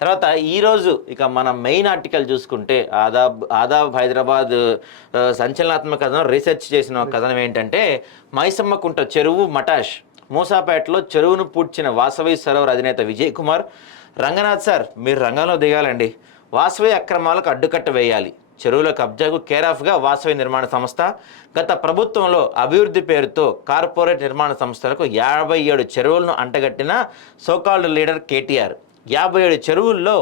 తర్వాత ఈరోజు ఇక మన మెయిన్ ఆర్టికల్ చూసుకుంటే ఆదాబ్ హైదరాబాద్ సంచలనాత్మక కథనం రీసెర్చ్ చేసిన కథనం ఏంటంటే మైసమ్మకుంట చెరువు మటాష్ మూసాపేటలో చెరువును పూడ్చిన వాసవి సరోవర్ అధినేత విజయ్ కుమార్. రంగనాథ్ సార్ మీరు రంగంలో దిగాలండి. వాసవి అక్రమాలకు అడ్డుకట్ట వేయాలి. చెరువుల కబ్జాకు కేరాఫ్గా వాసవి నిర్మాణ సంస్థ. గత ప్రభుత్వంలో అభివృద్ధి పేరుతో కార్పొరేట్ నిర్మాణ సంస్థలకు 57 చెరువులను అంటగట్టిన సోకాల్డ్ లీడర్ కేటీఆర్. 57 చెరువుల్లో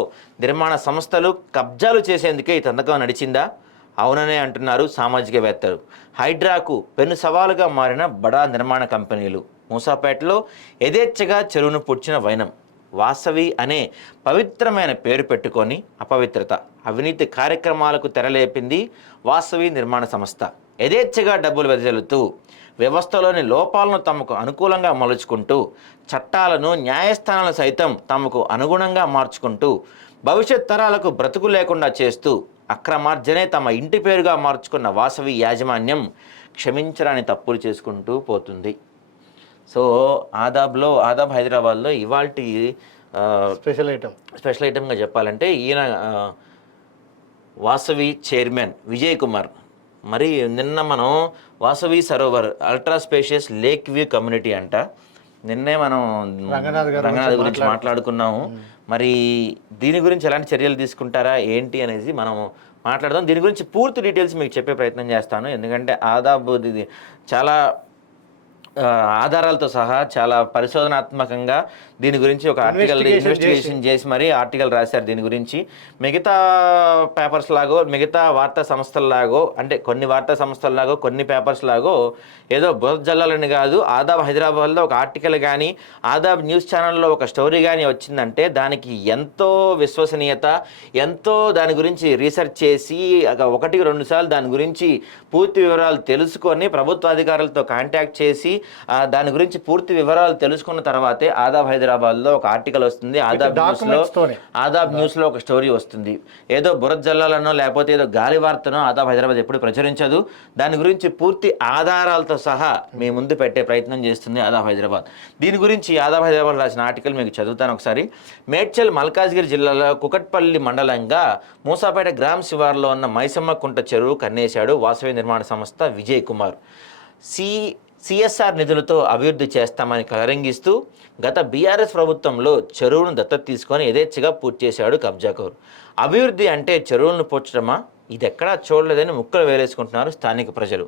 నిర్మాణ సంస్థలు కబ్జాలు చేసేందుకే ఈ తందకం నడిచిందా? అవుననే అంటున్నారు సామాజికవేత్తలు. హైడ్రాకు పెను సవాలుగా మారిన బడా నిర్మాణ కంపెనీలు. మూసాపేటలో యథేచ్ఛగా చెరువును పుడ్చిన వైనం. వాసవి అనే పవిత్రమైన పేరు పెట్టుకొని అపవిత్రత, అవినీతి కార్యక్రమాలకు తెరలేపింది వాసవి నిర్మాణ సంస్థ. యథేచ్ఛగా డబ్బులు వెదజల్లుతూ వ్యవస్థలోని లోపాలను తమకు అనుకూలంగా మలుచుకుంటూ చట్టాలను న్యాయస్థానాలను సైతం తమకు అనుగుణంగా మార్చుకుంటూ భవిష్యత్ తరాలకు బ్రతుకు లేకుండా చేస్తూ అక్రమార్జనే తమ ఇంటి పేరుగా మార్చుకున్న వాసవి యాజమాన్యం క్షమించరాని తప్పులు చేసుకుంటూ పోతుంది. సో ఆదాబ్ హైదరాబాద్లో ఇవాల్టి స్పెషల్ ఐటమ్గా చెప్పాలంటే ఈయన వాసవి చైర్మన్ విజయ్ కుమార్. మరి నిన్న మనం Vasavi Sarovar ultra spacious lake view community అంట, నిన్నే మనం రంగనాథ్ గురించి మాట్లాడుకున్నాము. మరి దీని గురించి ఎలాంటి చర్యలు తీసుకుంటారా ఏంటి అనేది మనం మాట్లాడదాం. దీని గురించి పూర్తి డీటెయిల్స్ మీకు చెప్పే ప్రయత్నం చేస్తాను. ఎందుకంటే ఆదాబ్ చాలా ఆధారాలతో సహా చాలా పరిశోధనాత్మకంగా దీని గురించి ఒక ఆర్టికల్ ఇన్వెస్టిగేషన్ చేసి మరీ ఆర్టికల్ రాశారు. దీని గురించి మిగతా పేపర్స్ లాగో మిగతా వార్తా సంస్థల్లాగో అంటే కొన్ని వార్తా సంస్థల్లాగో కొన్ని పేపర్స్ లాగో ఏదో బురద జల్లాలని కాదు. ఆదాబ్ హైదరాబాద్లో ఒక ఆర్టికల్ కానీ ఆదాబ్ న్యూస్ ఛానల్లో ఒక స్టోరీ కానీ వచ్చిందంటే దానికి ఎంతో విశ్వసనీయత, ఎంతో దాని గురించి రీసెర్చ్ చేసి 1-2 సార్లు దాని గురించి పూర్తి వివరాలు తెలుసుకొని ప్రభుత్వ అధికారులతో కాంటాక్ట్ చేసి దాని గురించి పూర్తి వివరాలు తెలుసుకున్న తర్వాతే ఆదాబ్ హైదరాబాద్లో ఒక ఆర్టికల్ వస్తుంది. ఆదాబ్ న్యూస్లో ఒక స్టోరీ వస్తుంది. ఏదో బురద జల్లాలనో లేకపోతే ఏదో గాలి వార్తనో ఆదాబ్ హైదరాబాద్ ఎప్పుడు ప్రచురించదు. దాని గురించి పూర్తి ఆధారాలతో సహా మీ ముందు పెట్టే ప్రయత్నం చేస్తుంది ఆదాబ్ హైదరాబాద్. దీని గురించి ఆదాబ్ హైదరాబాద్ రాసిన ఆర్టికల్ మీకు చదువుతాను ఒకసారి. మేడ్చల్ మల్కాజ్గిరి జిల్లాలో కుకట్పల్లి మండలంగా మూసాపేట గ్రామ శివారులో ఉన్న మైసమ్మకుంట చెరువు కన్నేశాడు వాసవి నిర్మాణ సంస్థ విజయ్ కుమార్. సిఎస్ఆర్ నిధులతో అభివృద్ధి చేస్తామని కలరింగిస్తూ గత బీఆర్ఎస్ ప్రభుత్వంలో చెరువును దత్తత తీసుకొని యథేచ్ఛగా పూర్తి చేశాడు కబ్జాకోరు. అభివృద్ధి అంటే చెరువులను పూడ్చడమా? ఇది ఎక్కడా చూడలేదని ముక్కలు వేలేసుకుంటున్నారు స్థానిక ప్రజలు.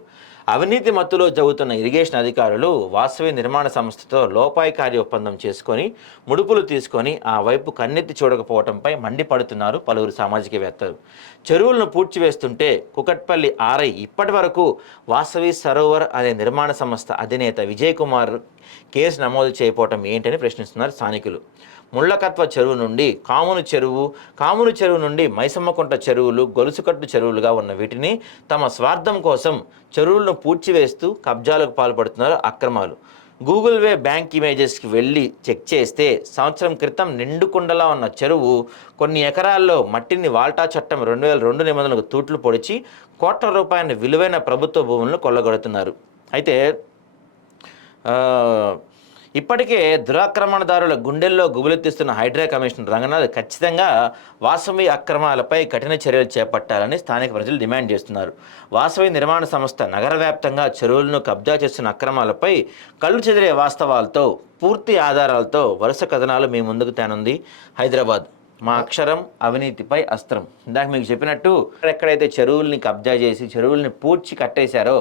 అవినీతి మత్తులో జరుగుతున్న ఇరిగేషన్ అధికారులు వాసవి నిర్మాణ సంస్థతో లోపాయికారి ఒప్పందం చేసుకొని ముడుపులు తీసుకొని ఆ వైపు కన్నెత్తి చూడకపోవడంపై మండిపడుతున్నారు పలువురు సామాజికవేత్తలు. చెరువులను పూడ్చివేస్తుంటే కుకట్పల్లి ఆర్ఐ ఇప్పటి వరకు వాసవి సరోవర్ అనే నిర్మాణ సంస్థ అధినేత విజయ్ కుమార్ కేసు నమోదు చేయకపోవటం ఏంటని ప్రశ్నిస్తున్నారు స్థానికులు. ముళ్ళకత్వ చెరువు నుండి కామును చెరువు నుండి మైసమ్మకుంట చెరువులు గొలుసుకట్టు చెరువులుగా ఉన్న వీటిని తమ స్వార్థం కోసం చెరువులను పూడ్చివేస్తూ కబ్జాలకు పాల్పడుతున్నారు అక్రమాలు. గూగుల్ వే బ్యాంక్ ఇమేజెస్కి వెళ్ళి చెక్ చేస్తే సంవత్సరం క్రితం నిండుకుండలా ఉన్న చెరువు కొన్ని ఎకరాల్లో మట్టిని వాల్టా చట్టం 2002 నిబంధనలకు తూట్లు పొడిచి కోట్ల రూపాయల విలువైన ప్రభుత్వ భూములను కొల్లగొడుతున్నారు. అయితే ఇప్పటికే దురాక్రమణదారుల గుండెల్లో గుబులెత్తిస్తున్న హైడ్రా కమిషనర్ రంగనాథ్ ఖచ్చితంగా వాసవి అక్రమాలపై కఠిన చర్యలు చేపట్టాలని స్థానిక ప్రజలు డిమాండ్ చేస్తున్నారు. వాసవి నిర్మాణ సంస్థ నగర వ్యాప్తంగా చెరువులను కబ్జా చేస్తున్న అక్రమాలపై కళ్ళు చెదిరే వాస్తవాలతో పూర్తి ఆధారాలతో వరుస కథనాలు మీ ముందుకు తేనుంది హైదరాబాద్. మా అక్షరం అవినీతిపై అస్త్రం. ఇందాక మీకు చెప్పినట్టు ఎక్కడైతే చెరువుల్ని కబ్జా చేసి చెరువుల్ని పూడ్చి కట్టేశారో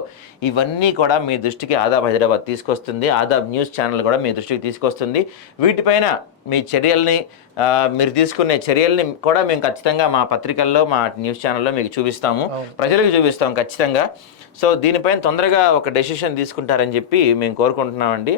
ఇవన్నీ కూడా మీ దృష్టికి ఆదాబ్ హైదరాబాద్ తీసుకొస్తుంది. ఆదాబ్ న్యూస్ ఛానల్ కూడా మీ దృష్టికి తీసుకొస్తుంది. వీటిపైన మీ చర్యల్ని మీరు తీసుకునే చర్యల్ని కూడా మేము ఖచ్చితంగా మా పత్రికల్లో మా న్యూస్ ఛానల్లో మీకు చూపిస్తాము, ప్రజలకు చూపిస్తాం ఖచ్చితంగా. సో దీనిపైన తొందరగా ఒక డెసిషన్ తీసుకుంటారని చెప్పి మేము కోరుకుంటున్నామండి.